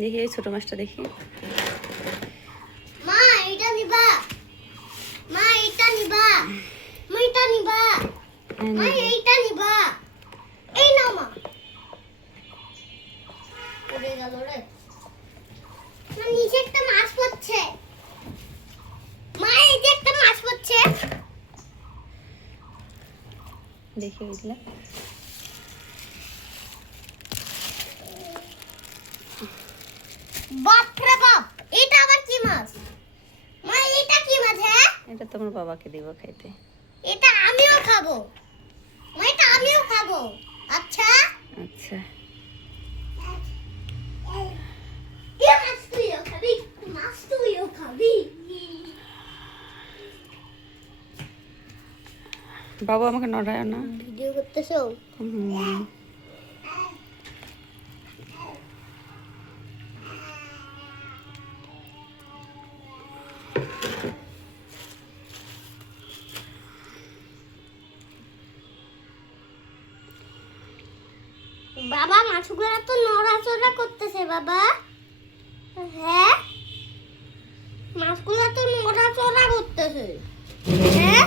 দেখি ওই ছোট মাছটা দেখি। মা এটা নিবা, মা এটা নিবা, মা এটা নিবা, মা এইটা নিবা, এই নাও মা। পড়ে গেল রে। মা নিচে একটা মাছ পড়ছে, মা এই যে একটা মাছ পড়ছে। দেখি ওইগুলা। বাপ রে বাপ, এটা আবার কি মাছ? মা এটা কি মাছ? হ্যাঁ, এটা তোমার বাবাকে দিব খাইতে। এটা আমিও খাবো। মা এটা আমিও খাবো। আচ্ছা, আচ্ছা এ মাছ তুইও খাবি, মাছ তুইও খাবি। বাবা আমাকে নড়ায় না। ভিডিও করতেছো? হুম। বাবা মাছগুলো তো নড়াচড়া করতেছে বাবা। হ্যাঁ, মাছগুলো তো নড়াচড়া করতেছে। হ্যাঁ,